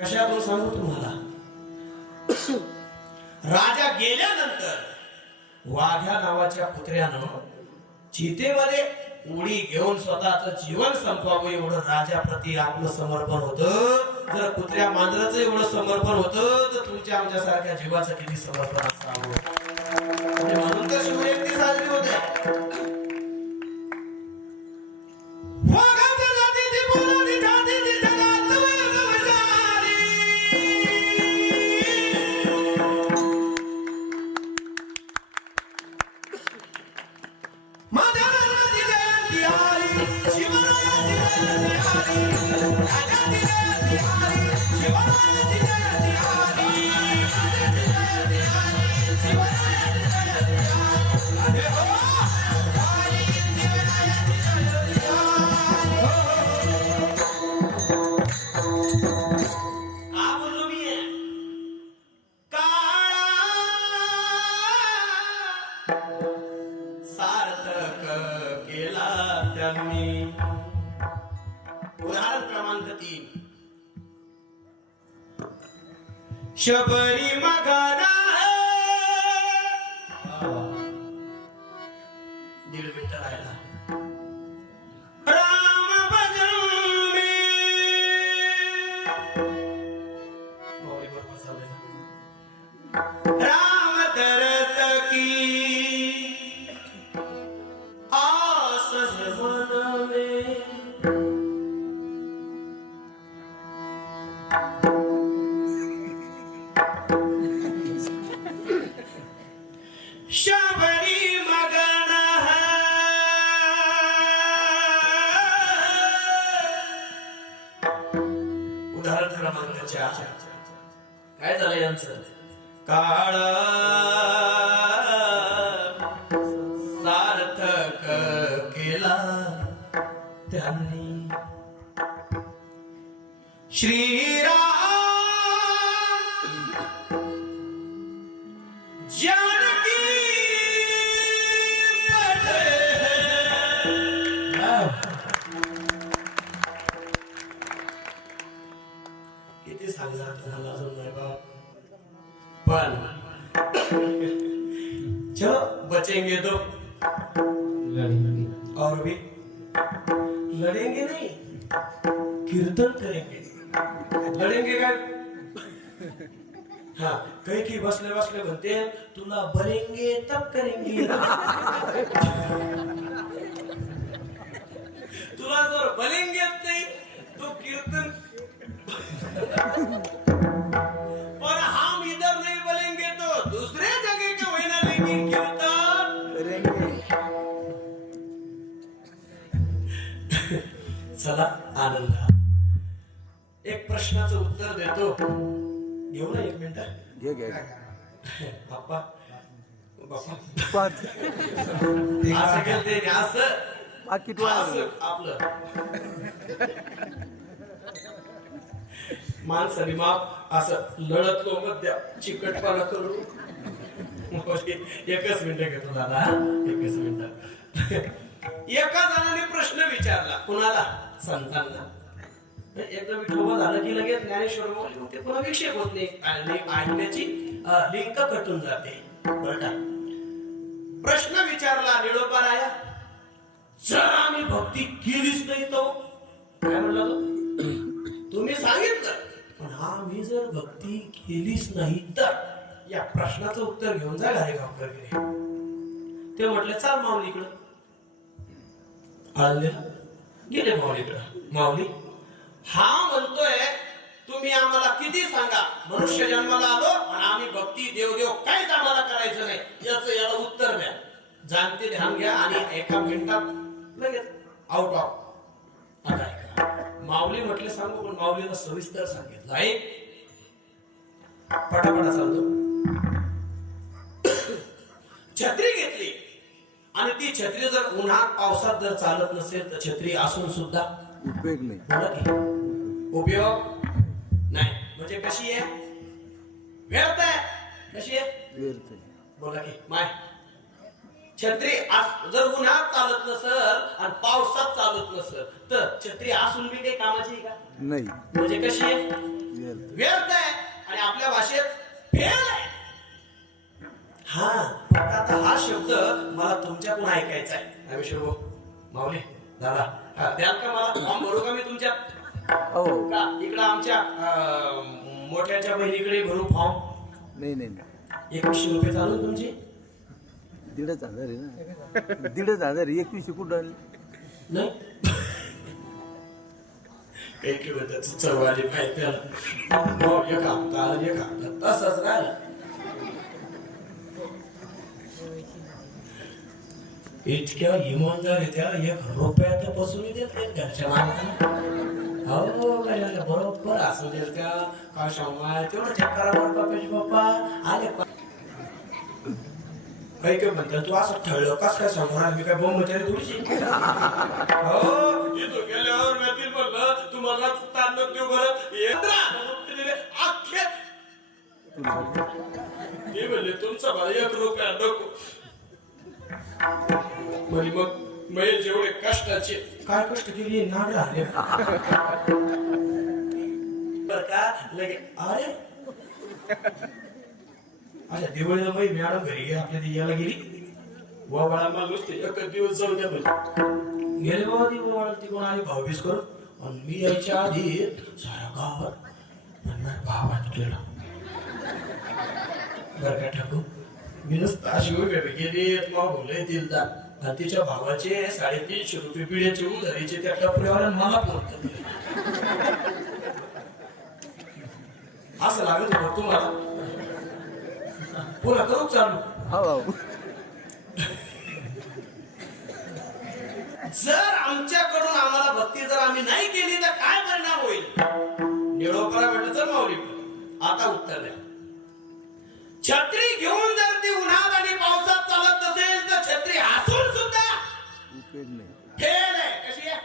कशातून सांगू तुम्हाला. राजा गेल्यानंतर वाघ्या नावाच्या कुत्र्यानं चितेमध्ये उडी घेऊन स्वतःच जीवन संपवावं एवढं राजाप्रती आपलं समर्पण होतं. जर कुत्र्या मांजराचं एवढं समर्पण होतं तर तुमच्या आमच्या सारख्या जीवाचं किती समर्पण असावं. म्हणून तर शिवजयंती साजरी होते. सार्थक केला त्यांनी. उदाहरण क्रमांक 3. शबरी मगना दीड मिनिट राहिला. राम भजन राम तरस की आस मन में. शबरी मगन उदाहरण क्रमांक 4. काय झालं यांचं. काळ सार्थक केला त्यांनी. श्रीराम जानकी किती सांगणार तुम्हाला अजून नाही बाप. पण चलो बचेंगे तो और भी लड़ेंगे नहीं, कीर्तन करेंगे. लढेंगे काय. हाँ काही की बसले बसले म्हणते तुला बरेंगे तब करेंगे. तुला जर बलेंगे नाही तो कीर्तन. और हम इधर नहीं बोलेंगे तो दूसरे जगह के होना लेकिन कीर्तन करेंगे. चला आनंद. एक प्रश्नाचं उत्तर देतो. घेऊ ना 1 मिनिट. घे बाप्पा बाप्पा असं करते असं आपलं माणसाने माप असं लढतलो मध्या चिकटपणा करू. एकच मिनिट घेतो दादा. एकच मिनिट. एका जणाने प्रश्न विचारला. कुणाला. संतांना. एकदा विठोबा झालं की लगेच ज्ञानेश्वर बोलले ते पुन्हा विक्षेप होत नाही आणि ऐकण्याची लिंक कटून जाते. बरं का. प्रश्न विचारला निळोपा राया. जर आम्ही भक्ती केलीच नाही तो काय म्हणला तो. तुम्ही सांगितलं पण आम्ही जर भक्ती केलीच नाही तर. या प्रश्नाचं उत्तर घेऊन जा गारेगावकर गेले. ते म्हटले चाल माऊलीकडं. आळंदीला गेले माऊलीकडं. माऊली हा म्हणतोय तुम्ही आम्हाला किती सांगा मनुष्य जन्माला आलो आणि आम्ही भक्ती देवदेव काहीच आम्हाला करायचं नाही याचं याला उत्तर द्या. जाणते ध्यान घ्या आणि एका मिनिटात लगेच आउट ऑफ. आता ऐका. माऊली म्हटले सांगू पण माऊलीला सविस्तर सांगितलं आहे. पटापटा सांगतो. छत्री घेतली आणि ती छत्री जर उन्हात पावसात जर चालत नसेल तर छत्री असून सुद्धा उपयोग नाही. उपयोग नाही म्हणजे कशी आहे. व्यर्थ आहे. कशी आहे. बोला की माय. छत्री जर उन्हात चालत नसल आणि पावसात चालत नसल तर छत्री असून बी काही कामाची का नाही. म्हणजे कशी आहे व्यर्थ आहे आणि आपल्या भाषेत फेल आहे. हा फक्त आता हा शब्द मला तुमच्याकडून ऐकायचा आहे. रामेश्वर भाऊ, माऊली, दादा, द्याल का मला? फॉर्म भरू का मी तुमच्या? हो. का इकडं आमच्या मोठ्याच्या बहिणीकडे भरू फॉर्म? नाही 2100 रुपये चालू तुमची? 1,500 आहे ना. 1,500 21 कुठं नाही काही त्याच चववाली माहिती हो, एक हप्ता तसंच राहिलं. इतक्या इमानदार त्या 1 रुपयात बसून देत नाही घरच्या माणसाला. हो गायला बरोबर असू देत का? का शंभर तेवढं चेक करा बरं पप्पा आले. काही काय म्हणतात तू असं ठळलं कस काय समोर मी काय बोंबचारी थोडीशी. हो येतो गेल्यावर मी म्हणलं तुम्हाला ताण देऊ बरं अख्खे ते म्हणले तुमचा मला 1 रुपया नको. म्हणजे मग जेवढे कष्टाचे काय कष्ट केली नाड आले बर का लगे. अरे अच्छा दिवाळीला मॅडम घरी गे आपल्या याला गेली वा बाळा मला नुसते 1 दिवस जाऊ द्या म्हणजे गेले बाबा ती बाळा तिकडून आली भाऊबीज करून आणि मी यायच्या आधी साऱ्या गावात भावात गेला बर का ठाकू. मी नुसतं अशी उभे गेली मग बोलले दिलदार आणि तिच्या भावाचे 350 रुपये पिढ्याचे उधारीचे त्या टपऱ्यावर मला पोहोचत असं लागत होतं तुम्हाला. पुन्हा करू चालू. हो. जर आमच्याकडून आम्हाला भक्ती जर आम्ही नाही केली तर काय परिणाम होईल? निळोपरा म्हटलं तर माऊली. आता उत्तर द्या. छत्री घेऊन जर ती उन्हात आणि पावसात चालत नसेल तर छत्री हसून सुद्धा फेल आहे. कशी आहे?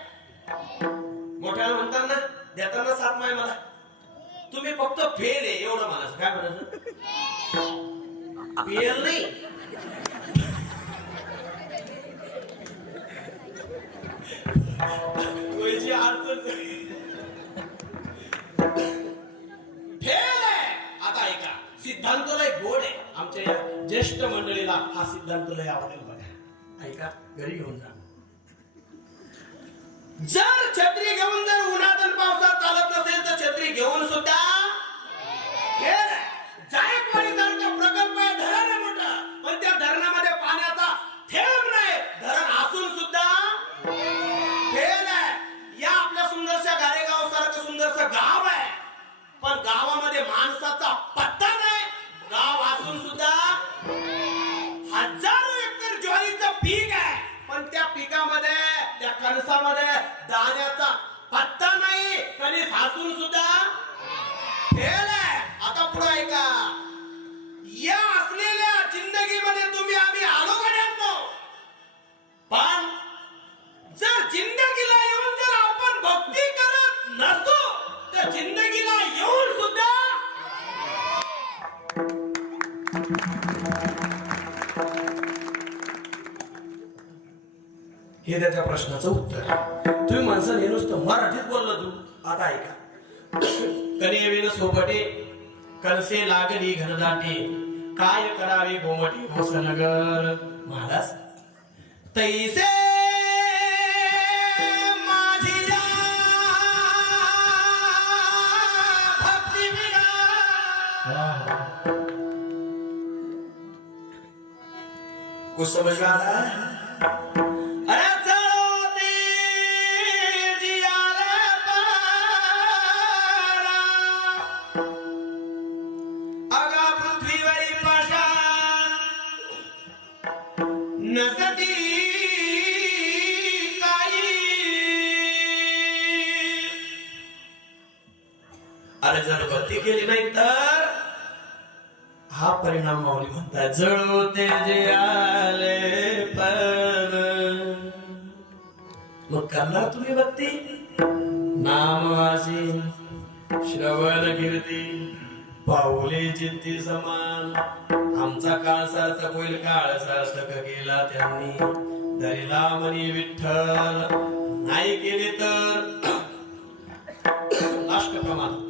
मोठ्याला म्हणतात ना देताना साथ माय मला तुम्ही फक्त फेल आहे एवढं म्हणायचं. काय म्हणायचं? फेल नाही. फेल आहे. आता ऐका सिद्धांत लय गोड आहे. आमच्या या ज्येष्ठ मंडळीला हा सिद्धांत लय आवडेल बघा. ऐका घरी घेऊन जा. जर छत्री घेऊन जर उन्हात आणि पावसात चालत नसेल तर छत्री घेऊन सुद्धा फेल आहे. जायकवाडीसारखा प्रकल्प आहे, धरण आहे मोठं, पण त्या धरणामध्ये पाण्याचा थेंब नाही. धरण असून सुद्धा फेल आहे. या आपल्या सुंदरशा गारेगाव सारखं सुंदरसं गाव आहे पण गावामध्ये माणसाचा पत्ता नाही. गाव असून सुद्धा हजारो एकर ज्वारीचं पीक आहे पण त्या पिकामध्ये त्या कणसामध्ये दाण्याचा पत्ता नाही. कणीस असून सुद्धा फेल आहे. आता पुढे ऐका. या असलेल्या जिंदगीमध्ये तुम्ही आम्ही आलो गड्यांनो पण जर जिंदगीला येऊन जर आपण भक्ती करत नसतो तर जिंदगीला येऊन सुद्धा हे त्याच्या प्रश्नाचं उत्तर आहे. तुम्ही माणसं हे नुसतं मराठीत बोललं तू. आता ऐका. कने विन सोपटे कलसे लागली घनदाटे काय करावे गोमटी होसनगर. महाराज तैसे माझी भक्ती विना कुछ समझ में आ रहा है? अरे जर भक्ती केली नाही तर हा परिणाम माऊली म्हणतात. जळोते जे आले पण मग करणार तुम्ही भक्ती. नामवासी श्रवण कीर्ती पाऊले चित्ती समान. आमचा काळ सार्थक होईल काळ सार्थक केला त्यांनी. धरिला मनी विठ्ठल नाही केले तर अष्टप्रमाण